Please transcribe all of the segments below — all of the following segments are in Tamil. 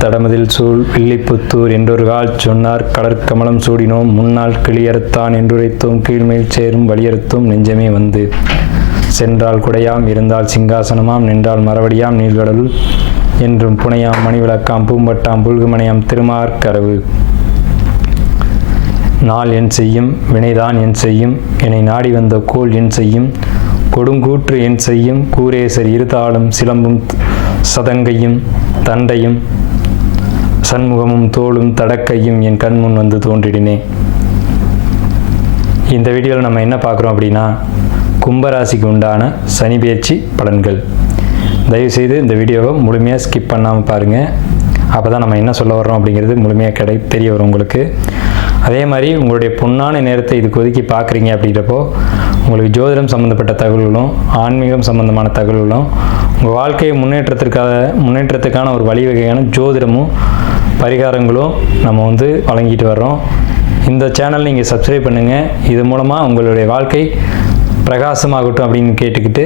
தடமதில் சூழ் வில்லிப்புத்தூர் என்றொரு கால் சொன்னார் கடற்கமலம் சூடினோம் முன்னால் கிளியறுத்தான் என்றுரைத்தோம் கீழ்மேல் சேரும் வலியறுத்தும் நெஞ்சமே வந்து. சென்றால் குடையாம் இருந்தால் சிங்காசனமாம் நின்றால் மரவடியாம் நீள்கடலுள் என்றும் புனையாம் மணிவிளக்காம் பூம்பட்டாம் புல்குமனையாம் திருமார்கரவு நாள் என் செய்யும் வினைதான் என் செய்யும் என்னை நாடி வந்த கோல் என் செய்யும் கொடுங்கூற்று என் செய்யும் கூரேசர் இருதாளும் சிலம்பும் சதங்கையும் தண்டையும் சண்முகமும் தோளும் தடக்கையும் என் கண்முன் வந்து தோன்றிடினேன் இந்த வீடியோவில் நம்ம என்ன பார்க்குறோம் அப்படின்னா கும்பராசிக்கு உண்டான சனி பயிற்சி பலன்கள். தயவுசெய்து இந்த வீடியோவை முழுமையாக ஸ்கிப் பண்ணாமல் பாருங்கள் அப்போ தான் நம்ம என்ன சொல்ல வர்றோம் அப்படிங்கிறது முழுமையாக கிடை தெரிய வரும் உங்களுக்கு. அதே மாதிரி உங்களுடைய பொன்னான நேரத்தை இதுக்கு ஒதுக்கி பார்க்குறீங்க அப்படின்றப்போ உங்களுக்கு ஜோதிடம் சம்மந்தப்பட்ட தகவல்களும் ஆன்மீகம் சம்மந்தமான தகவல்களும் உங்கள் வாழ்க்கையை முன்னேற்றத்திற்காக முன்னேற்றத்துக்கான ஒரு வழிவகையான ஜோதிடமும் பரிகாரங்களும் நம்ம வந்து வழங்கிட்டு வர்றோம். இந்த சேனல் நீங்கள் சப்ஸ்கிரைப் பண்ணுங்கள் இது மூலமாக உங்களுடைய வாழ்க்கை பிரகாசமாகட்டும் அப்படின்னு கேட்டுக்கிட்டு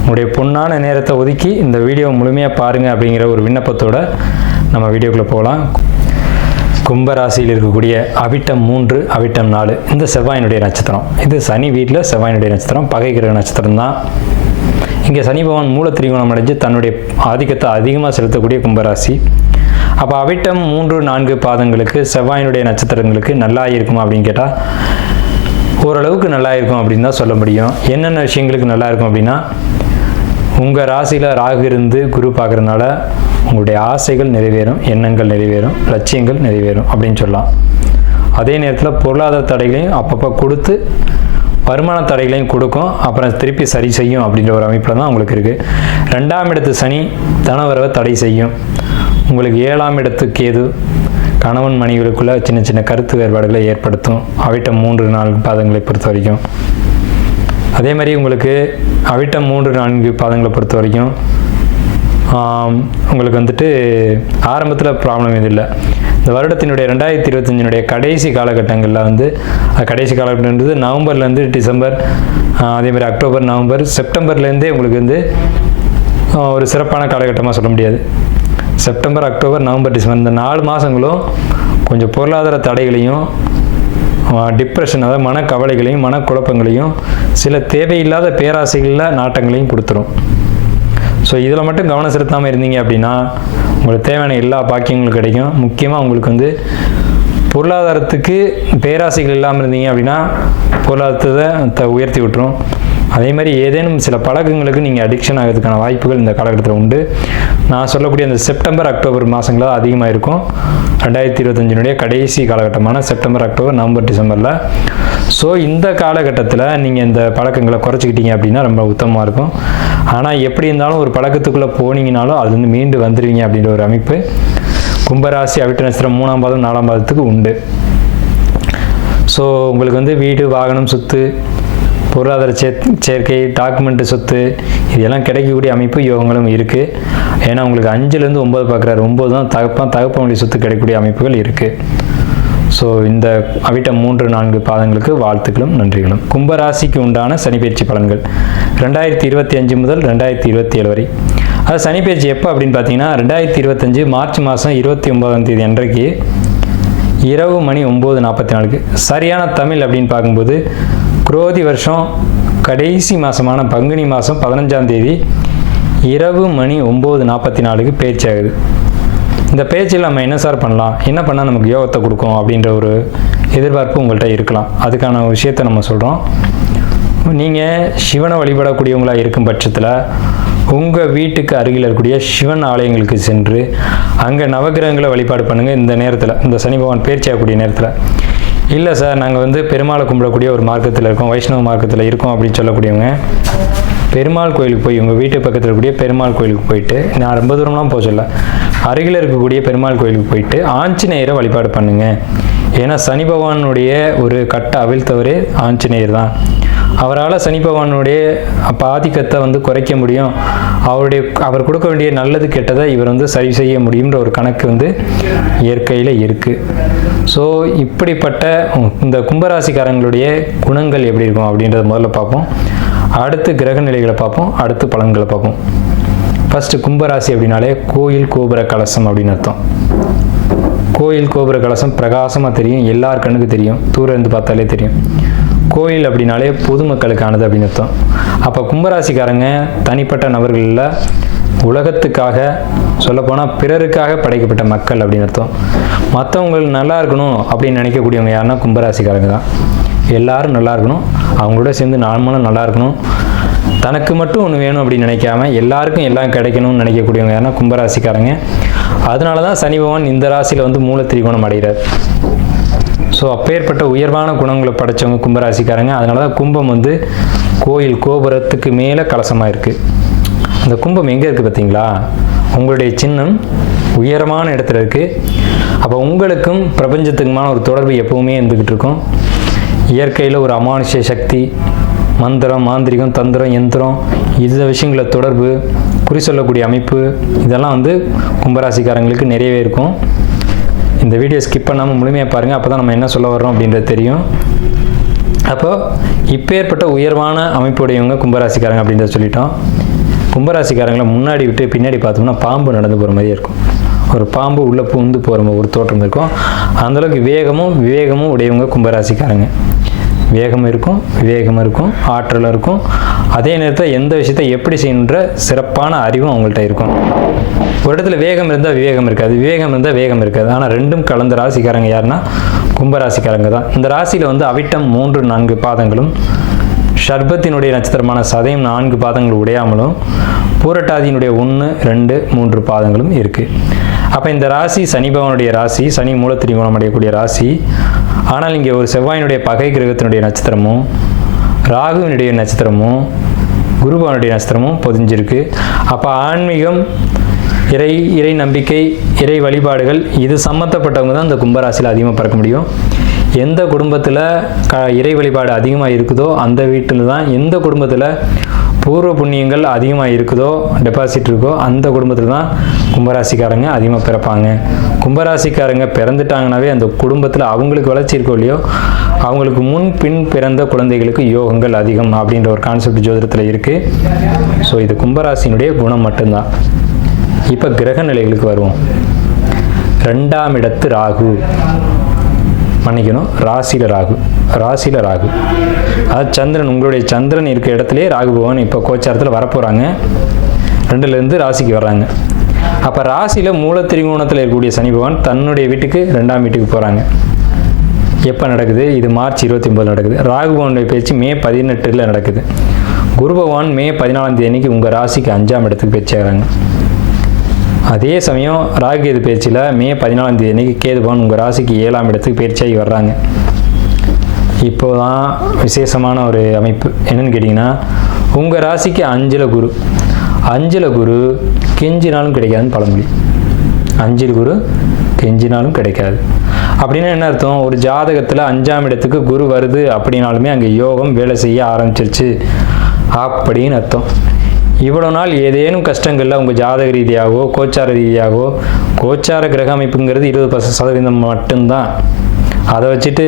உங்களுடைய பொன்னான நேரத்தை ஒதுக்கி இந்த வீடியோ முழுமையாக பாருங்கள் அப்படிங்கிற ஒரு விண்ணப்பத்தோடு நம்ம வீடியோக்குள்ளே போகலாம். கும்பராசியில் இருக்கக்கூடிய அவிட்டம் மூன்று அவிட்டம் நாலு. இந்த செவ்வாயினுடைய நட்சத்திரம். இது சனி வீட்டில் செவ்வாயினுடைய நட்சத்திரம் பகை கிரக நட்சத்திரம் தான். இங்கே சனி பகவான் மூல திரிகோணம் அடைஞ்சு தன்னுடைய ஆதிக்கத்தை அதிகமாக செலுத்தக்கூடிய கும்பராசி. அப்போ அவிட்டம் மூன்று நான்கு பாதங்களுக்கு செவ்வாயினுடைய நட்சத்திரங்களுக்கு நல்லா இருக்குமா அப்படின்னு கேட்டால் ஓரளவுக்கு நல்லா இருக்கும் அப்படின்னு தான் சொல்ல முடியும். என்னென்ன விஷயங்களுக்கு நல்லா இருக்கும் அப்படின்னா உங்கள் ராசியில் ராகு இருந்து குரு பார்க்குறதுனால உங்களுடைய ஆசைகள் நிறைவேறும் எண்ணங்கள் நிறைவேறும் லட்சியங்கள் நிறைவேறும் அப்படின்னு சொல்லலாம். அதே நேரத்தில் பொருளாதார தடைகளையும் அப்பப்போ கொடுத்து வருமான தடைகளையும் கொடுக்கும். அப்புறம் திருப்பி சரி செய்யும் அப்படின்ற ஒரு அமைப்பில் தான் உங்களுக்கு இருக்குது ரெண்டாம் இடத்து சனி தனவரவை தடை செய்யும். உங்களுக்கு ஏழாம் இடத்து கேது கணவன் மனைவிகளுக்குள்ள சின்ன சின்ன கருத்து வேறுபாடுகளை ஏற்படுத்தும். அவைட்ட மூன்று நாள் பாதங்களை பொறுத்த வரைக்கும். அதே மாதிரி உங்களுக்கு அவிட்டம் மூன்று நான்கு பாதங்களை பொறுத்த வரைக்கும் உங்களுக்கு வந்துட்டு ஆரம்பத்தில் ப்ராப்ளம் எதுவும் இல்லை. இந்த வருடத்தினுடைய ரெண்டாயிரத்தி இருபத்தஞ்சினுடைய கடைசி காலகட்டங்களில் வந்து கடைசி காலகட்டம்ன்றது நவம்பர்லேருந்து டிசம்பர் அதேமாதிரி அதே மாதிரி அக்டோபர் நவம்பர் செப்டம்பர்லேருந்தே உங்களுக்கு வந்து ஒரு சிறப்பான காலகட்டமாக சொல்ல முடியாது. செப்டம்பர் அக்டோபர் நவம்பர் டிசம்பர் இந்த நாலு மாதங்களும் கொஞ்சம் பொருளாதார தடைகளையும் டிப்ரெஷன் அதாவது மனக்கவலைகளையும் மனக்குழப்பங்களையும் சில தேவையில்லாத பேராசைகளில் நாட்டங்களையும் கொடுத்துரும். ஸோ இதில் மட்டும் கவனம் செலுத்தாமல் இருந்தீங்க அப்படின்னா உங்களுக்கு தேவையான எல்லா பாக்கியங்களும் கிடைக்கும். முக்கியமாக உங்களுக்கு வந்து பொருளாதாரத்துக்கு பேராசைகள் இல்லாமல் இருந்தீங்க அப்படின்னா பொருளாதாரத்தை த- உயர்த்தி விட்டுரும். அதே மாதிரி ஏதேனும் சில பழக்கங்களுக்கு நீங்கள் அடிக்ஷன் ஆகிறதுக்கான வாய்ப்புகள் இந்த காலகட்டத்தில் உண்டு. நான் சொல்லக்கூடிய அந்த செப்டம்பர் அக்டோபர் மாதங்களில் அதிகமாக இருக்கும் ரெண்டாயிரத்தி இருபத்தஞ்சினுடைய கடைசி காலகட்டமான செப்டம்பர் அக்டோபர் நவம்பர் டிசம்பரில். ஸோ இந்த காலகட்டத்தில் நீங்கள் இந்த பழக்கங்களை குறைச்சிக்கிட்டீங்க அப்படின்னா ரொம்ப உத்தமமாக இருக்கும். ஆனால் எப்படி இருந்தாலும் ஒரு பழக்கத்துக்குள்ளே போனீங்கனாலும் வந்து மீண்டு வந்துடுவீங்க அப்படின்ற ஒரு அமைப்பு. கும்பராசி அவிட்ட நட்சத்திரம் மூணாம் பாதம் நாலாம் பாதத்துக்கு உண்டு. ஸோ உங்களுக்கு வந்து வீடு வாகனம் சொத்து பொருளாதார சே சேர்க்கை டாக்குமெண்ட் சொத்து இதெல்லாம் கிடைக்கக்கூடிய அமைப்பு யோகங்களும் இருக்குது ஏன்னா உங்களுக்கு அஞ்சுலேருந்து ஒம்பது பார்க்குறாரு ஒம்பது தான் தகப்பன் தகப்பன் வழி சொத்து கிடைக்கக்கூடிய அமைப்புகள் இருக்குது ஸோ இந்த அவிட்ட மூன்று நான்கு பாதங்களுக்கு வாழ்த்துக்களும் நன்றிகளும். கும்பராசிக்கு உண்டான சனிப்பயிற்சி பலன்கள். ரெண்டாயிரத்தி இருபத்தி அஞ்சு முதல் ரெண்டாயிரத்தி இருபத்தி ஏழு வரை. அது சனிப்பயிற்சி எப்போ அப்படின்னு பார்த்தீங்கன்னா ரெண்டாயிரத்தி இருபத்தஞ்சு மார்ச் மாதம் இருபத்தி ஒன்பதாம் தேதி அன்றைக்கு இரவு மணி ஒம்பது நாற்பத்தி நாலுக்கு. சரியான தமிழ் அப்படின்னு பார்க்கும்போது குரோதி வருஷம் கடைசி மாதமான பங்குனி மாதம் பதினஞ்சாம் தேதி இரவு மணி ஒம்பது நாற்பத்தி நாலுக்கு பேச்சு ஆகுது. இந்த பேச்சில் நம்ம என்ன சார் பண்ணலாம்? என்ன பண்ணால் நமக்கு யோகத்தை கொடுக்கும் அப்படின்ற ஒரு எதிர்பார்ப்பு உங்கள்கிட்ட இருக்கலாம். அதுக்கான விஷயத்தை நம்ம சொல்கிறோம் நீங்கள் சிவனை வழிபடக்கூடியவங்களாக இருக்கும் பட்சத்தில் உங்கள் வீட்டுக்கு அருகில் இருக்கக்கூடிய சிவன் ஆலயங்களுக்கு சென்று அங்கே நவகிரகங்களை வழிபாடு பண்ணுங்கள் இந்த நேரத்தில். இந்த சனி பகவான் பேர்ச்சியாகக்கூடிய நேரத்தில். இல்லை சார் நாங்கள் வந்து பெருமாளை கும்பிடக்கூடிய ஒரு மார்க்கத்தில் இருக்கோம் வைஷ்ணவ மார்க்கத்தில் இருக்கோம் அப்படின்னு சொல்லக்கூடியவங்க. பெருமாள் கோயிலுக்கு போய் உங்கள் வீட்டு பக்கத்தில் இருக்கக்கூடிய பெருமாள் கோயிலுக்கு போயிட்டு நான் ரொம்ப தூரம்லாம் போக சொல்ல. அருகில் இருக்கக்கூடிய பெருமாள் கோயிலுக்கு போயிட்டு ஆஞ்சநேயரை வழிபாடு பண்ணுங்க. ஏன்னா சனி பகவானுடைய ஒரு கட்டை அவிழ்த்தவரே ஆஞ்சநேயர் தான். அவரால் சனி பகவானுடைய அப்ப ஆதிக்கத்தை வந்து குறைக்க முடியும். அவருடைய அவர் கொடுக்க வேண்டிய நல்லது கெட்டதை இவர் வந்து சரி செய்ய முடியுன்ற ஒரு கணக்கு வந்து இயற்கையில் இருக்குது ஸோ இப்படிப்பட்ட இந்த கும்பராசிக்காரங்களுடைய குணங்கள் எப்படி இருக்கும் அப்படின்றத முதல்ல பார்ப்போம். அடுத்து கிரக நிலைகளை பார்ப்போம். அடுத்து பலன்களை பார்ப்போம். ஃபஸ்ட்டு கும்பராசி அப்படின்னாலே கோயில் கோபுர கலசம் அப்படின்னு அர்த்தம். கோயில் கோபுர கலசம் பிரகாசமாக தெரியும். எல்லார் கண்ணுக்கு தெரியும். தூரம் இருந்து பார்த்தாலே தெரியும். கோயில் அப்படின்னாலே பொதுமக்களுக்கானது அப்படின்னு அர்த்தம். அப்போ கும்பராசிக்காரங்க தனிப்பட்ட நபர்களில் உலகத்துக்காக சொல்லப்போனால் பிறருக்காக படைக்கப்பட்ட மக்கள் அப்படின்னு அர்த்தம். மற்றவங்கள் நல்லா இருக்கணும் அப்படின்னு நினைக்கக்கூடியவங்க யாருன்னா கும்பராசிக்காரங்க தான். எல்லாரும் நல்லா இருக்கணும் அவங்களோட சேர்ந்து நாமளும் நல்லா இருக்கணும். தனக்கு மட்டும் ஒன்று வேணும் அப்படின்னு நினைக்காம எல்லாருக்கும் எல்லாம் கிடைக்கணும்னு நினைக்கக்கூடியவங்க யாருன்னா கும்பராசிக்காரங்க. அதனால தான் சனி பகவான் இந்த ராசியில் வந்து மூல திரிகோணம் அடைகிறார். ஸோ அப்பேற்பட்ட உயர்வான குணங்களை படைச்சவங்க கும்பராசிக்காரங்க. அதனால தான் கும்பம் வந்து கோயில் கோபுரத்துக்கு மேலே கலசமாக இருக்குது அந்த கும்பம் எங்கே இருக்குது பார்த்தீங்களா? உங்களுடைய சின்னம் உயரமான இடத்துல இருக்குது அப்போ உங்களுக்கும் பிரபஞ்சத்துக்குமான ஒரு தொடர்பு எப்பவுமே இருந்துக்கிட்டு இருக்கும். இயற்கையில் ஒரு அமானுஷ சக்தி மந்திரம் மாந்திரிகம் தந்திரம் எந்திரம் இந்த விஷயங்கள தொடர்பு குறி சொல்லக்கூடிய அமைப்பு இதெல்லாம் வந்து கும்பராசிக்காரங்களுக்கு நிறையவே இருக்கும். இந்த வீடியோ ஸ்கிப் பண்ணாமல் முழுமையாக பாருங்கள் அப்போ தான் நம்ம என்ன சொல்ல வர்றோம் அப்படின்றது தெரியும். அப்போ இப்பேற்பட்ட உயர்வான அமைப்புடையவங்க கும்பராசிக்காரங்க அப்படின்றத சொல்லிட்டோம். கும்பராசிக்காரங்களை முன்னாடி விட்டு பின்னாடி பார்த்தோம்னா பாம்பு நடந்து போகிற மாதிரியே இருக்கும். ஒரு பாம்பு உள்ளே பூந்து போகிற ஒரு தோற்றம் இருக்கும். அந்தளவுக்கு வேகமும் விவேகமும் உடையவங்க கும்பராசிக்காரங்க. வேகம் இருக்கும் விவேகம் இருக்கும் ஆற்றல் இருக்கும். அதே நேரத்தில் எந்த விஷயத்தை எப்படி செய்யணுன்ற சிறப்பான அறிவும் அவங்கள்ட்ட இருக்கும். ஒரு இடத்துல வேகம் இருந்தால் விவேகம் இருக்காது விவேகம் இருந்தால் வேகம் இருக்காது. ஆனால் ரெண்டும் கலந்த ராசிக்காரங்க யாருன்னா கும்பராசிக்காரங்க தான். இந்த ராசியில் வந்து அவிட்டம் மூன்று நான்கு பாதங்களும் ஷர்பத்தினுடைய நட்சத்திரமான சதயம் நான்கு பாதங்கள் உடையாமலும் பூரட்டாதியினுடைய ஒன்று ரெண்டு மூன்று பாதங்களும் இருக்குது அப்போ இந்த ராசி சனி பகவானுடைய ராசி சனி மூலத்திரிகோணம் அடையக்கூடிய ராசி. ஆனால் இங்கே ஒரு செவ்வாயினுடைய பகை கிரகத்தினுடைய நட்சத்திரமும் ராகுவினுடைய நட்சத்திரமும் குருபவனுடைய நட்சத்திரமும் பொதிஞ்சிருக்கு. அப்போ ஆன்மீகம் இறை இறை நம்பிக்கை இறை வழிபாடுகள் இது சம்மந்தப்பட்டவங்க தான் இந்த கும்பராசியில் அதிகமாக பறக்க முடியும். எந்த குடும்பத்தில் க இறை வழிபாடு அதிகமாக இருக்குதோ அந்த வீட்டில் தான் எந்த குடும்பத்தில் பூர்வ புண்ணியங்கள் அதிகமாக இருக்குதோ டெபாசிட் இருக்கோ அந்த குடும்பத்தில் தான் கும்பராசிக்காரங்க அதிகமாக பிறப்பாங்க. கும்பராசிக்காரங்க பிறந்துட்டாங்கனாவே அந்த குடும்பத்தில் அவங்களுக்கு வளர்ச்சி இருக்கோ இல்லையோ அவங்களுக்கு முன் பின் பிறந்த குழந்தைகளுக்கு யோகங்கள் அதிகம் அப்படின்ற ஒரு கான்செப்ட் ஜோதிடத்தில் இருக்குது ஸோ இது கும்பராசினுடைய குணம் மட்டும்தான். இப்போ கிரக நிலைகளுக்கு வருவோம். ரெண்டாம் இடத்து ராகு. மன்னிக்கணும். ராசியில் ராகு. ராசியில் ராகு. அதாவது சந்திரன் உங்களுடைய சந்திரன் இருக்கிற இடத்துலயே ராகு பகவான் இப்போ கோச்சாரத்தில் வரப்போகிறாங்க ரெண்டுலேருந்து ராசிக்கு வர்றாங்க. அப்போ ராசியில் மூல திரிகோணத்தில் இருக்கக்கூடிய சனி பகவான் தன்னுடைய வீட்டுக்கு ரெண்டாம் வீட்டுக்கு போகிறாங்க எப்போ நடக்குது? இது மார்ச் இருபத்தி ஒம்பது நடக்குது. ராகு பகவானுடைய பேச்சு மே பதினெட்டில் நடக்குது. குரு பகவான் மே பதினாலாம் தேதி அன்னைக்கு உங்கள் ராசிக்கு அஞ்சாம் இடத்துக்கு பேச்சாகிறாங்க அதே சமயம் ராகுகேது பயிற்சியில் மே பதினாலாம் தேதி அன்னைக்கு கேதுபான் உங்கள் ராசிக்கு ஏழாம் இடத்துக்கு பயிற்சியாகி வர்றாங்க. இப்போ தான் விசேஷமான ஒரு அமைப்பு. என்னன்னு கேட்டிங்கன்னா உங்கள் ராசிக்கு அஞ்சில் குரு. அஞ்சில் குரு கெஞ்சினாலும் கிடைக்காதுன்னு பழமொழி. அஞ்சில் குரு கெஞ்சினாலும் கிடைக்காது. அப்படின்னா என்ன அர்த்தம்? ஒரு ஜாதகத்தில் அஞ்சாம் இடத்துக்கு குரு வருது அப்படின்னாலுமே அங்கே யோகம் வேலை செய்ய ஆரம்பிச்சிருச்சு. அப்படின்னு அர்த்தம். இவ்வளோ நாள் ஏதேனும் கஷ்டங்களில் உங்கள் ஜாதக ரீதியாகவோ கோச்சார ரீதியாகவோ கோச்சார கிரக அமைப்புங்கிறது இருபது பர்சன்ட் சதவீதம் மட்டும்தான். அதை வச்சுட்டு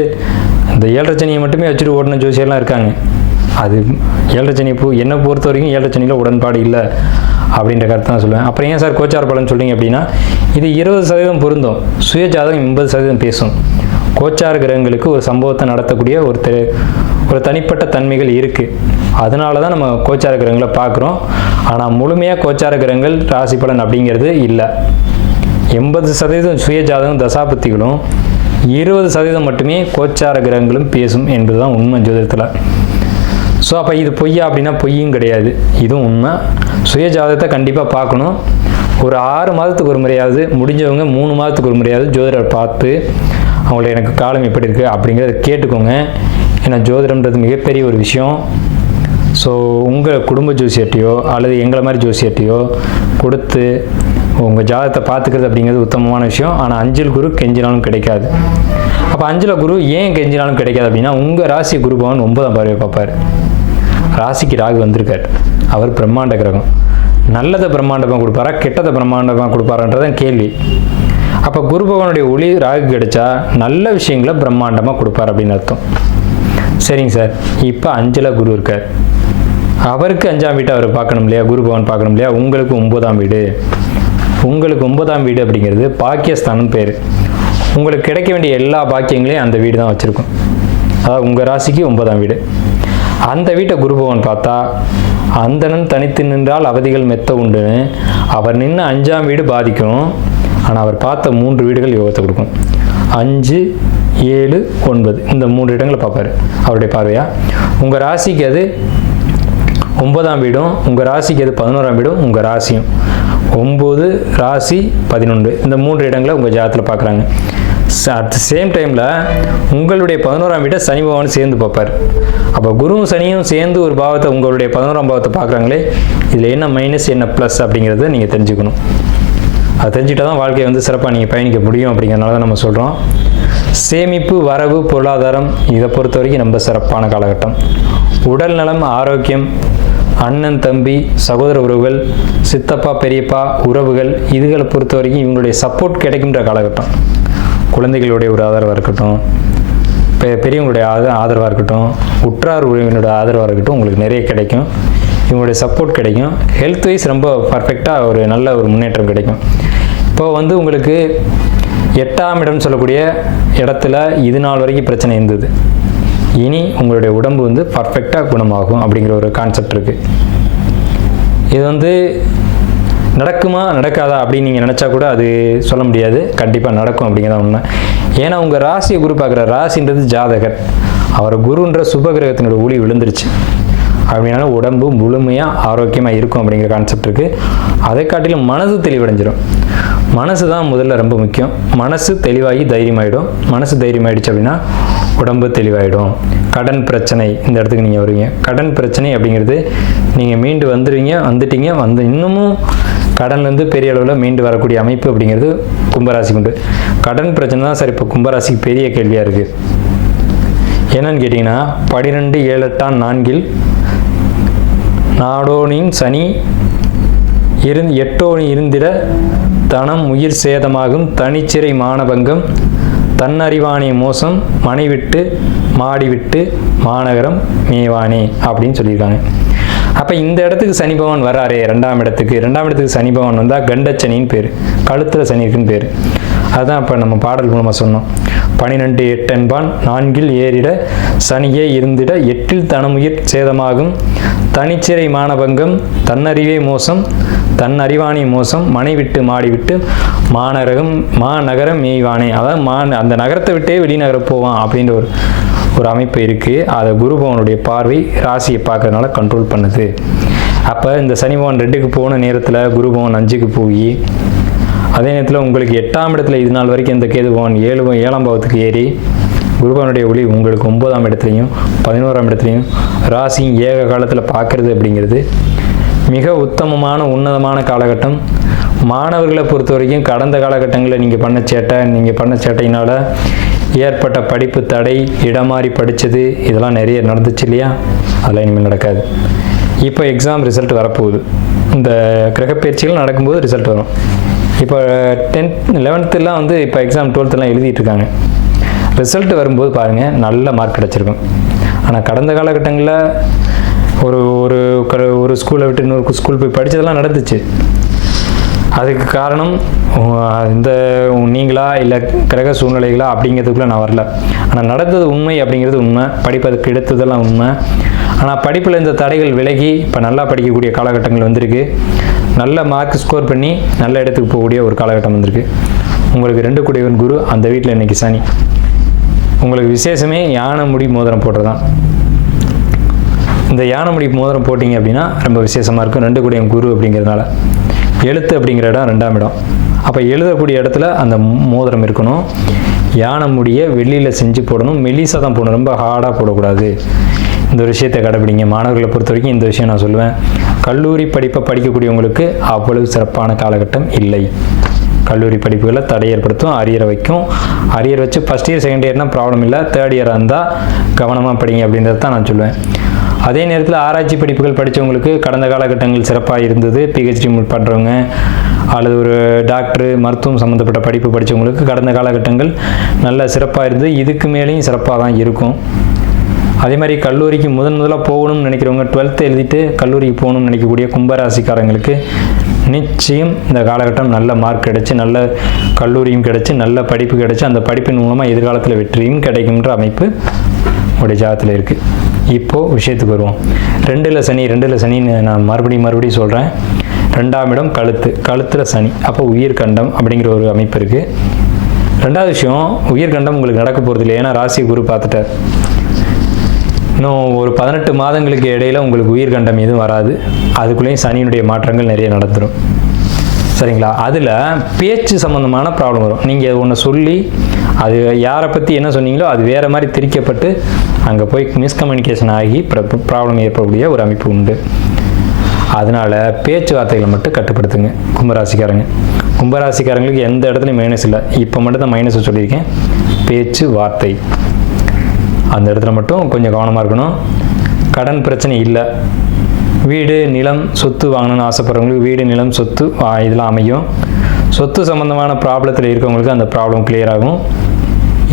இந்த ஏழரை மட்டுமே வச்சுட்டு ஓடின ஜோசியெல்லாம் இருக்காங்க. அது ஏழரை பூ என்னை பொறுத்த வரைக்கும் ஏழரை உடன்பாடு இல்லை அப்படின்ற கருத்தை தான் சொல்லுவேன். அப்புறம் ஏன் சார் கோச்சார பலன் சொல்கிறீங்க அப்படின்னா இது இருபது சதவீதம் பொருந்தும். சுய ஜாதகம் எண்பது சதவீதம் பேசும். கோச்சார கிரகங்களுக்கு ஒரு சம்பவத்தை நடத்தக்கூடிய ஒரு தெ- ஒரு தனிப்பட்ட தன்மைகள் இருக்குது அதனால தான் நம்ம கோச்சார கிரகங்களை பார்க்குறோம். ஆனால் முழுமையாக கோச்சார கிரகங்கள் ராசி பலன் அப்படிங்கிறது இல்லை. எண்பது சதவீதம் சுய ஜாதகம் தசாபத்திகளும் இருபது சதவீதம் மட்டுமே கோச்சார கிரகங்களும் பேசும் என்பது தான் உண்மை ஜோதிடத்தில். ஸோ அப்போ இது பொய்யா அப்படின்னா பொய்யும் கிடையாது. இதுவும் உண்மை. சுய ஜாதகத்தை கண்டிப்பாக பார்க்கணும். ஒரு ஆறு மாதத்துக்கு ஒரு முறையாவது முடிஞ்சவங்க மூணு மாதத்துக்கு ஒரு முறையாவது ஜோதிடர் பார்த்து அவங்கள எனக்கு காலம் எப்படி இருக்குது அப்படிங்கிறத கேட்டுக்கோங்க. ஏன்னா ஜோதிடம்ன்றது மிகப்பெரிய ஒரு விஷயம். ஸோ உங்கள் குடும்ப ஜோசியர்ட்டையோ அல்லது எங்களை மாதிரி ஜோசியர்ட்டையோ கொடுத்து உங்கள் ஜாதகத்தை பார்த்துக்கிறது அப்படிங்கிறது உத்தமமான விஷயம். ஆனால் அஞ்சல் குரு கெஞ்சினாலும் கிடைக்காது. அப்போ அஞ்சல குரு ஏன் கெஞ்சினாலும் கிடைக்காது அப்படின்னா உங்கள் ராசி குரு பவன் ஒன்பதாம் பார்வை பார்ப்பார். ராசிக்கு ராகு வந்திருக்கார். அவர் பிரம்மாண்ட கிரகம். நல்லதை பிரம்மாண்டமாக கொடுப்பாரா கெட்டதை பிரம்மாண்டமாக கொடுப்பாரான்றதான் கேள்வி. அப்போ குரு பகவானுடைய ஒளி ராகு கிடைச்சா நல்ல விஷயங்களை பிரம்மாண்டமாக கொடுப்பார் அப்படின்னு அர்த்தம். சரிங்க சார். இப்போ அஞ்சில் குரு இருக்கார். அவருக்கு அஞ்சாம் வீட்டை அவர் பார்க்கணும் இல்லையா? குரு பகவான் பார்க்கணும் இல்லையா? உங்களுக்கு ஒன்பதாம் வீடு. உங்களுக்கு ஒன்பதாம் வீடு அப்படிங்கிறது பாக்கியஸ்தானம் பேர். உங்களுக்கு கிடைக்க வேண்டிய எல்லா பாக்கியங்களையும் அந்த வீடு தான் வச்சுருக்கும். அதாவது உங்கள் ராசிக்கு ஒன்பதாம் வீடு. அந்த வீட்டை குரு பகவான் பார்த்தா அந்தனன் தனித்து நின்றால் அவதிகள் மெத்த உண்டுன்னு அவர் நின்று அஞ்சாம் வீடு பாதிக்கும். ஆனால் அவர் பார்த்த மூன்று வீடுகள் யோகத்தை கொடுக்கும். அஞ்சு ஏழு ஒன்பது. இந்த மூன்று இடங்களை பார்ப்பாரு. அவருடைய பார்வையா? உங்கள் ராசிக்கு அது ஒன்பதாம் வீடும் உங்கள் ராசிக்கு அது பதினோராம் வீடும் உங்கள் ராசியும். ஒம்பது ராசி பதினொன்று. இந்த மூன்று இடங்களை உங்கள் ஜாதத்தில் பார்க்குறாங்க. அட் த சேம் டைமில் உங்களுடைய பதினோராம் வீட்டை சனி பகவான் சேர்ந்து பார்ப்பார். அப்போ குருவும் சனியும் சேர்ந்து ஒரு பாவத்தை உங்களுடைய பதினோராம் பாவத்தை பார்க்குறாங்களே இதில் என்ன மைனஸ் என்ன ப்ளஸ் அப்படிங்கிறத நீங்கள் தெரிஞ்சுக்கணும். அதை தெரிஞ்சுக்கிட்டா தான் வாழ்க்கையை வந்து சிறப்பாக நீங்கள் பயணிக்க முடியும் அப்படிங்கிறனால தான் நம்ம சொல்கிறோம் சேமிப்பு வரவு பொருளாதாரம் இதை பொறுத்த வரைக்கும் ரொம்ப சிறப்பான காலகட்டம். உடல் நலம் ஆரோக்கியம் அண்ணன் தம்பி சகோதர உறவுகள் சித்தப்பா பெரியப்பா உறவுகள் இதுகளை பொறுத்த வரைக்கும் இவங்களுடைய சப்போர்ட் கிடைக்கின்ற காலகட்டம். குழந்தைகளுடைய ஒரு ஆதரவாக இருக்கட்டும் பெ பெரியவங்களுடைய ஆத ஆதரவாக இருக்கட்டும் உற்றார் உறவினருடைய ஆதரவாக இருக்கட்டும் உங்களுக்கு நிறைய கிடைக்கும். இவங்களுடைய சப்போர்ட் கிடைக்கும். ஹெல்த் வைஸ் ரொம்ப பர்ஃபெக்டாக ஒரு நல்ல ஒரு முன்னேற்றம் கிடைக்கும். இப்போ வந்து உங்களுக்கு எட்டாம் இடம் சொல்லக்கூடிய இடத்துல இது நாள் வரைக்கும் பிரச்சனை இருந்தது. இனி உங்களுடைய உடம்பு வந்து பர்ஃபெக்டாக குணமாகும் அப்படிங்கிற ஒரு கான்செப்ட் இருக்குது இது வந்து நடக்குமா நடக்காதா அப்படின்னு நீங்கள் நினச்சா கூட அது சொல்ல முடியாது. கண்டிப்பாக நடக்கும் அப்படிங்கிறத உண்மை. ஏன்னா உங்கள் ராசியை குரு பார்க்குற ராசின்றது ஜாதகர். அவர் குருன்ற சுபகிரகத்தினோட ஒளி விழுந்துருச்சு. அப்படின்னால உடம்பு முழுமையாக ஆரோக்கியமாக இருக்கும் அப்படிங்கிற கான்செப்ட் இருக்குது அதை காட்டிலும் மனது தெளிவடைஞ்சிடும் மனசு தான் முதல்ல ரொம்ப முக்கியம். மனசு தெளிவாகி தைரியமாயிடும். மனசு தைரியமாயிடுச்சு அப்படின்னா உடம்பு தெளிவாயிடும். கடன் பிரச்சனை இந்த இடத்துக்கு நீங்கள் வருவீங்க. கடன் பிரச்சனை அப்படிங்கிறது நீங்கள் மீண்டு வந்துடுவீங்க வந்துட்டீங்க வந்து இன்னமும் கடன்லேருந்து பெரிய அளவில் மீண்டு வரக்கூடிய அமைப்பு அப்படிங்கிறது கும்பராசிக்கு உண்டு. கடன் பிரச்சனை தான் சார் இப்போ கும்பராசிக்கு பெரிய கேள்வியாக இருக்குது என்னன்னு கேட்டிங்கன்னா பனிரெண்டு ஏழு எட்டாம் நான்கில் நாடோனின் சனி இருந் எட்டோனி இருந்திட தனம் உயிர் சேதமாகும். தனிச்சிறை மானபங்கம் தன்னறிவானே மோசம் மனைவிட்டு மாடிவிட்டு மாநகரம் மேவானே அப்படின்னு சொல்லியிருக்காங்க. அப்போ இந்த இடத்துக்கு சனி பகவான் வராரே ரெண்டாம் இடத்துக்கு. ரெண்டாம் இடத்துக்கு சனி பகவான் வந்தால் கண்டச்சனின்னு பேர். கழுத்தில் சனி இருக்குன்னு பேர். அதுதான் இப்போ நம்ம பாடல் மூலமாக சொன்னோம். பனிரெண்டு எட்டென்பான் நான்கில் ஏறிட சனியே இருந்திட எட்டில் தனமுயிர் சேதமாகும். தனிச்சிறை மானபங்கம் தன்னறிவே மோசம் தன் மோசம் மனை விட்டு மாடி விட்டு மாநகரம் மாநகரம் மேய்வானே. அதாவது மா அந்த நகரத்தை விட்டே வெளிநகர போவான் அப்படின்ற ஒரு ஒரு அமைப்பு இருக்குது அதை குருபவனுடைய பார்வை ராசியை பார்க்கறதுனால கண்ட்ரோல் பண்ணுது. அப்போ இந்த சனி ரெண்டுக்கு போன நேரத்தில் குருபவன் அஞ்சுக்கு போய் அதே நேரத்தில் உங்களுக்கு எட்டாம் இடத்துல இது நாள் வரைக்கும் இந்த கேது பகவான் ஏழு ஏழாம் பாவத்துக்கு ஏறி குருபவனுடைய ஒளி உங்களுக்கு ஒன்பதாம் இடத்துலையும் பதினோராம் இடத்துலையும் ராசியும் ஏக காலத்தில் பார்க்குறது அப்படிங்கிறது மிக உத்தமமான உன்னதமான காலகட்டம். மாணவர்களை பொறுத்த வரைக்கும் கடந்த காலகட்டங்களில் நீங்கள் பண்ண சேட்டை நீங்கள் பண்ண சேட்டையினால் ஏற்பட்ட படிப்பு தடை இடமாறி படித்தது இதெல்லாம் நிறைய நடந்துச்சு இல்லையா? அதெல்லாம் இனிமேல் நடக்காது. இப்போ எக்ஸாம் ரிசல்ட் வரப்போகுது. இந்த கிரகப்பயிற்சிகள் நடக்கும்போது ரிசல்ட் வரும். இப்போ டென்த் லெவன்த்துலாம் வந்து இப்போ எக்ஸாம் டுவெல்த்துலாம் எழுதிட்டுருக்காங்க ரிசல்ட் வரும்போது பாருங்கள் நல்ல மார்க் கிடச்சிருக்கும். ஆனால் கடந்த காலகட்டங்களில் ஒரு ஒரு க- ஒரு ஸ்கூலை விட்டு இன்னொரு ஸ்கூல் போய் படித்ததெல்லாம் நடந்துச்சு. அதுக்கு காரணம் இந்த நீங்களா இல்லை கிரக சூழ்நிலைகளா அப்படிங்கிறதுக்குள்ளே நான் வரல. ஆனால் நடந்தது உண்மை அப்படிங்கிறது உண்மை. படிப்பதற்கு எடுத்ததெல்லாம் உண்மை. ஆனால் படிப்பில் இந்த தடைகள் விலகி இப்போ நல்லா படிக்கக்கூடிய காலகட்டங்கள் வந்திருக்கு. நல்ல மார்க் ஸ்கோர் பண்ணி நல்ல இடத்துக்கு போகக்கூடிய ஒரு காலகட்டம் வந்திருக்கு. உங்களுக்கு ரெண்டு குடைவன் குரு அந்த வீட்டில் இன்னைக்கு சனி. உங்களுக்கு விசேஷமே யானை முடி மோதிரம் போடுறதான் இந்த யானை முடி மோதிரம் போட்டிங்க அப்படின்னா ரொம்ப விசேஷமாக இருக்கும். ரெண்டு குடையும் குரு அப்படிங்கிறதுனால. எழுத்து அப்படிங்கிற இடம் ரெண்டாம் இடம். அப்போ எழுதக்கூடிய இடத்துல அந்த மோதிரம் இருக்கணும். யானை முடியை வெள்ளியில் செஞ்சு போடணும். மெலிசாக தான் போடணும். ரொம்ப ஹார்டாக போடக்கூடாது. இந்த விஷயத்தை கடைபிடிங்க மாணவர்களை பொறுத்த வரைக்கும் இந்த விஷயம் நான் சொல்லுவேன். கல்லூரி படிப்பை படிக்கக்கூடியவங்களுக்கு அவ்வளவு சிறப்பான காலகட்டம் இல்லை. கல்லூரி படிப்புகளை தடை ஏற்படுத்தும் அரியரை வைக்கும். அரியர் வச்சு ஃபஸ்ட் இயர் செகண்ட் இயர்னா ப்ராப்ளம் இல்லை. தேர்ட் இயராக இருந்தால் கவனமாக படிங்க அப்படின்றத தான் நான் சொல்லுவேன். அதே நேரத்தில் ஆராய்ச்சி படிப்புகள் படித்தவங்களுக்கு கடந்த காலகட்டங்கள் சிறப்பாக இருந்தது. பிஹெச்டி பண்ணுறவங்க அல்லது ஒரு டாக்டரு மருத்துவம் சம்மந்தப்பட்ட படிப்பு படித்தவங்களுக்கு கடந்த காலகட்டங்கள் நல்ல சிறப்பாக இருந்தது. இதுக்கு மேலேயும் சிறப்பாக தான் இருக்கும். அதே மாதிரி கல்லூரிக்கு முதன் முதலாக போகணும்னு நினைக்கிறவங்க டுவெல்த்து எழுதிட்டு கல்லூரிக்கு போகணும்னு நினைக்கக்கூடிய கும்பராசிக்காரங்களுக்கு நிச்சயம் இந்த காலகட்டம் நல்ல மார்க் கிடைச்சி நல்ல கல்லூரியும் கிடைச்சி நல்ல படிப்பு கிடச்சி அந்த படிப்பின் மூலமாக எதிர்காலத்தில் வெற்றியும் கிடைக்கும்ன்ற அமைப்பு உடைய ஜாதத்தில் இருக்குது இப்போது விஷயத்துக்கு வருவோம். ரெண்டில் சனி ரெண்டில் சனின்னு நான் மறுபடியும் மறுபடியும் சொல்கிறேன் ரெண்டாம் இடம் கழுத்து கழுத்தில் சனி. அப்போ உயிர்கண்டம் அப்படிங்கிற ஒரு அமைப்பு இருக்குது ரெண்டாவது விஷயம் உயிர்கண்டம் உங்களுக்கு நடக்க போகிறது இல்லை ஏன்னா ராசி குரு பார்த்துட்டார். இன்னும் ஒரு பதினெட்டு மாதங்களுக்கு இடையில உங்களுக்கு உயிர்கண்டம் எதுவும் வராது. அதுக்குள்ளேயும் சனியினுடைய மாற்றங்கள் நிறைய நடந்துடும் சரிங்களா? அதில் பேச்சு சம்மந்தமான ப்ராப்ளம் வரும். நீங்கள் ஒன்று சொல்லி அது யாரை பற்றி என்ன சொன்னீங்களோ அது வேறு மாதிரி திரிக்கப்பட்டு அங்கே போய் மிஸ்கம்யூனிகேஷன் ஆகி ப்ராப்ளம் ஏற்படக்கூடிய ஒரு அமைப்பு உண்டு. அதனால் பேச்சுவார்த்தைகளை மட்டும் கட்டுப்படுத்துங்க கும்பராசிக்காரங்க. கும்பராசிக்காரங்களுக்கு எந்த இடத்துலையும் மைனஸ் இல்லை. இப்போ மட்டும் தான் மைனஸ் சொல்லியிருக்கேன். பேச்சு வார்த்தை. அந்த இடத்துல மட்டும் கொஞ்சம் கவனமாக இருக்கணும். கடன் பிரச்சனை இல்லை. வீடு நிலம் சொத்து வாங்கணும்னு ஆசைப்படுறவங்களுக்கு வீடு நிலம் சொத்து இதெல்லாம் அமையும். சொத்து சம்மந்தமான ப்ராப்ளத்தில் இருக்கவங்களுக்கு அந்த ப்ராப்ளம் கிளியர் ஆகும்.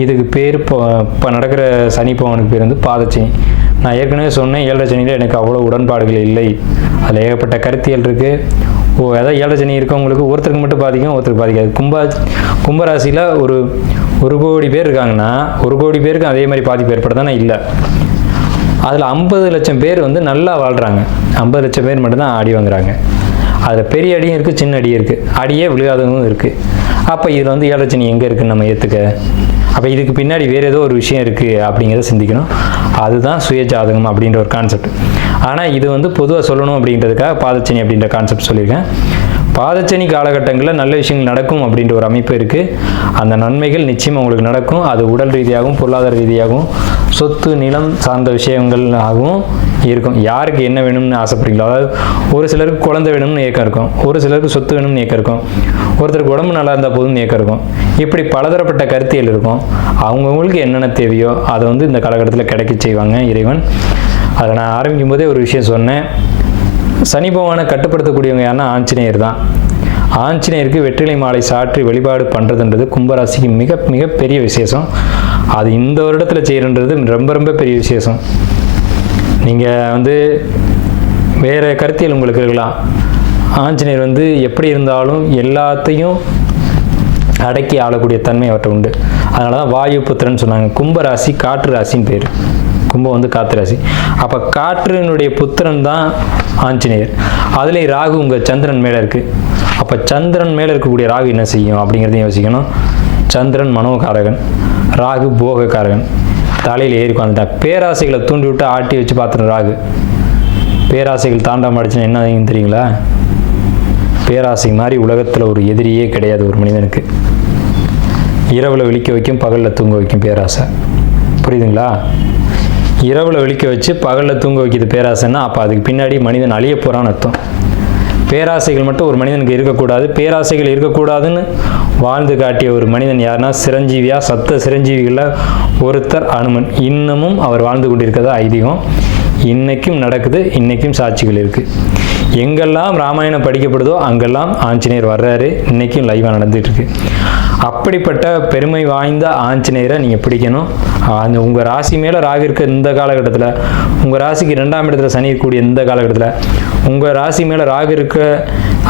இதுக்கு பேர் இப்போ இப்போ நடக்கிற சனி பவனுக்கு பேர் வந்து பாதச்சனி. நான் ஏற்கனவே சொன்னேன் ஏழரை சனியில் எனக்கு அவ்வளோ உடன்பாடுகள் இல்லை. அதில் ஏகப்பட்ட கருத்தியல் இருக்குது ஓ அதாவது ஏழரை சனி இருக்கவங்களுக்கு ஒருத்தருக்கு மட்டும் பாதிக்கும் ஒருத்தருக்கு பாதிக்காது. கும்பா கும்பராசியில் ஒரு ஒரு கோடி பேர் இருக்காங்கன்னா ஒரு கோடி பேருக்கு அதே மாதிரி பாதிப்பு ஏற்படுத்தானே இல்லை. அதில் ஐம்பது லட்சம் பேர் வந்து நல்லா வாழ்கிறாங்க ஐம்பது லட்சம் பேர் மட்டும்தான் அடி வாங்குறாங்க. அதில் பெரிய அடியும் இருக்குது சின்ன அடியும் இருக்குது அடியே விழுகாதவங்களும் இருக்குது அப்போ இதில் வந்து ஏழச்சனி எங்கே இருக்குன்னு நம்ம ஏற்றுக்க அப்போ இதுக்கு பின்னாடி வேறு ஏதோ ஒரு விஷயம் இருக்குது அப்படிங்கிறத சிந்திக்கணும். அதுதான் சுய ஜாதகம் அப்படின்ற ஒரு கான்செப்ட் ஆனால் இது வந்து பொதுவாக சொல்லணும் அப்படின்றதுக்காக பாதச்சனி அப்படின்ற கான்செப்ட் சொல்லியிருக்கேன். பாதச்சனி காலகட்டங்களில் நல்ல விஷயங்கள் நடக்கும் அப்படின்ற ஒரு அமைப்பு இருக்குது அந்த நன்மைகள் நிச்சயம் உங்களுக்கு நடக்கும். அது உடல் ரீதியாகவும் பொருளாதார ரீதியாகவும் சொத்து நிலம் சார்ந்த விஷயங்கள் ஆகவும் இருக்கும். யாருக்கு என்ன வேணும்னு ஆசைப்படுறீங்களோ அதாவது ஒரு சிலருக்கு குழந்தை வேணும்னு ஏக்கம் இருக்கும். ஒரு சிலருக்கு சொத்து வேணும்னு ஏக்கம் இருக்கும். ஒருத்தருக்கு உடம்பு நல்லா இருந்தால் போதும்னு ஏக்கம் இருக்கும். இப்படி பலதரப்பட்ட கருத்தியல் இருக்கும். அவங்கவுங்களுக்கு என்னென்ன தேவையோ அதை வந்து இந்த காலகட்டத்தில் கிடைக்க செய்வாங்க இறைவன். அதை நான் ஆரம்பிக்கும் போதே ஒரு விஷயம் சொன்னேன். சனி பகவானை கட்டுப்படுத்தக்கூடியவங்க யாருன்னா ஆஞ்சநேயர் தான். ஆஞ்சநேயருக்கு வெற்றிலை மாலை சாற்றி வழிபாடு பண்ணுறதுன்றது கும்பராசிக்கு மிக மிக பெரிய விசேஷம். அது இந்த வருடத்தில் செய்கிறன்றது ரொம்ப ரொம்ப பெரிய விசேஷம். நீங்கள் வந்து வேறு கருத்தியல் உங்களுக்கு இருக்கலாம் ஆஞ்சநேயர் வந்து எப்படி இருந்தாலும் எல்லாத்தையும் அடக்கி ஆளக்கூடிய தன்மை அவர்கிட்ட உண்டு. அதனால தான் வாயு புத்திரன் சொன்னாங்க. கும்ப ராசி காற்று ராசின்னு பேர். கும்பம் வந்து காற்று ராசி. அப்போ காற்றினுடைய புத்திரன் தான் ஆஞ்சநேயர். அதுலேயும் ராகு உங்கள் சந்திரன் மேலே இருக்குது அப்போ சந்திரன் மேலே இருக்கக்கூடிய ராகு என்ன செய்யும் அப்படிங்கிறதையும் யோசிக்கணும். சந்திரன் மனோகாரகன் ராகு போகக்காரகன். தலையில் ஏறி உட்காந்துட்டான் பேராசைகளை தூண்டி விட்டு ஆட்டி வச்சு பார்த்துட்டு ராகு. பேராசைகள் தாண்டாம அடிச்சுன்னா என்ன தெரியுங்களா? பேராசை மாதிரி உலகத்தில் ஒரு எதிரியே கிடையாது ஒரு மனிதனுக்கு. இரவில் விழிக்க வைக்கும் பகலில் தூங்க வைக்கும் பேராசை. புரியுதுங்களா? இரவில் விழிக்க வச்சு பகலில் தூங்க வைக்கிது பேராசைன்னா அப்போ அதுக்கு பின்னாடி மனிதன் அழிய போகிறான்னு அர்த்தம். பேராசைகள் மட்டும் ஒரு மனிதனுக்கு இருக்கக்கூடாது. பேராசைகள் இருக்கக்கூடாதுன்னு வாழ்ந்து காட்டிய ஒரு மனிதன் யாருன்னா சிரஞ்சீவியா சப்த சிரஞ்சீவிகளில் ஒருத்தர் அனுமன். இன்னமும் அவர் வாழ்ந்து கொண்டிருக்கிறதா ஐதீகம். இன்றைக்கும் நடக்குது இன்றைக்கும் சாட்சிகள் இருக்குது எங்கெல்லாம் ராமாயணம் படிக்கப்படுதோ அங்கெல்லாம் ஆஞ்சநேயர் வர்றாரு. இன்னைக்கும் லைவாக நடந்துட்டு இருக்கு அப்படிப்பட்ட பெருமை வாய்ந்த ஆஞ்சநேயரை நீங்கள் பிடிக்கணும். அந்த உங்கள் ராசி மேலே ராகு இருக்க இந்த காலகட்டத்தில் உங்கள் ராசிக்கு ரெண்டாம் இடத்துல சனி இருக்கக்கூடிய இந்த காலகட்டத்தில் உங்கள் ராசி மேலே ராகு இருக்க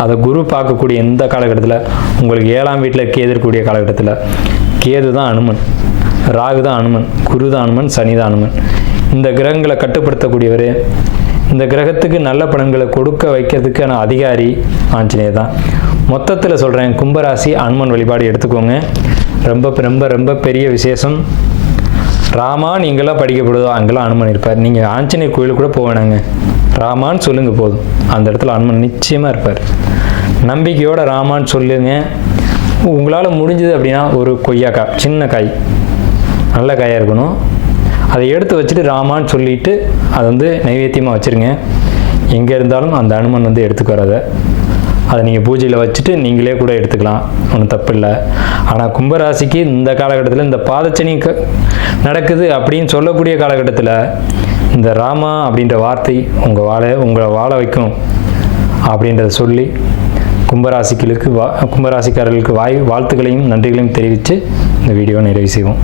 அதை குரு பார்க்கக்கூடிய இந்த காலகட்டத்தில் உங்களுக்கு ஏழாம் வீட்டில் கேது இருக்கக்கூடிய காலகட்டத்தில் கேது தான் அனுமன் ராகு தான் அனுமன் குரு தான் அனுமன் சனி தான் அனுமன். இந்த கிரகங்களை கட்டுப்படுத்தக்கூடியவர் இந்த கிரகத்துக்கு நல்ல பலன்களை கொடுக்க வைக்கிறதுக்கான அதிகாரி ஆஞ்சநேயர் தான். மொத்தத்தில் சொல்கிறேன் கும்பராசி அனுமன் வழிபாடு எடுத்துக்கோங்க. ரொம்ப ரொம்ப ரொம்ப பெரிய விசேஷம். ராமா நீங்களாம் படிக்கப்படுதோ அங்கெல்லாம் அனுமன் இருப்பார். நீங்கள் ஆஞ்சநேயர் கோயிலுக்கு கூட போக வேணாங்க. ராமான்னு சொல்லுங்கள் போதும். அந்த இடத்துல அனுமன் நிச்சயமாக இருப்பார். நம்பிக்கையோட ராமான்னு சொல்லுங்க. உங்களால் முடிஞ்சது அப்படின்னா ஒரு கொய்யாக்காய் சின்ன காய். நல்ல காயாக இருக்கணும். அதை எடுத்து வச்சுட்டு ராமான்னு சொல்லிட்டு அதை வந்து நைவேத்தியமாக வச்சுருங்க. எங்கே இருந்தாலும் அந்த அனுமன் வந்து எடுத்துக்கு வராத அதை நீங்கள் பூஜையில் வச்சுட்டு நீங்களே கூட எடுத்துக்கலாம். ஒன்றும் தப்பு இல்லை ஆனால் கும்பராசிக்கு இந்த காலகட்டத்தில் இந்த பாதச்சனி க நடக்குது அப்படின்னு சொல்லக்கூடிய காலகட்டத்தில் இந்த ராமா அப்படின்ற வார்த்தை உங்கள் வாழ உங்களை வாழ வைக்கும் அப்படின்றத சொல்லி கும்பராசிகளுக்கு வா கும்பராசிக்காரர்களுக்கு வாய் வாழ்த்துக்களையும் நன்றிகளையும் தெரிவித்து இந்த வீடியோ நிறைவு செய்வோம்.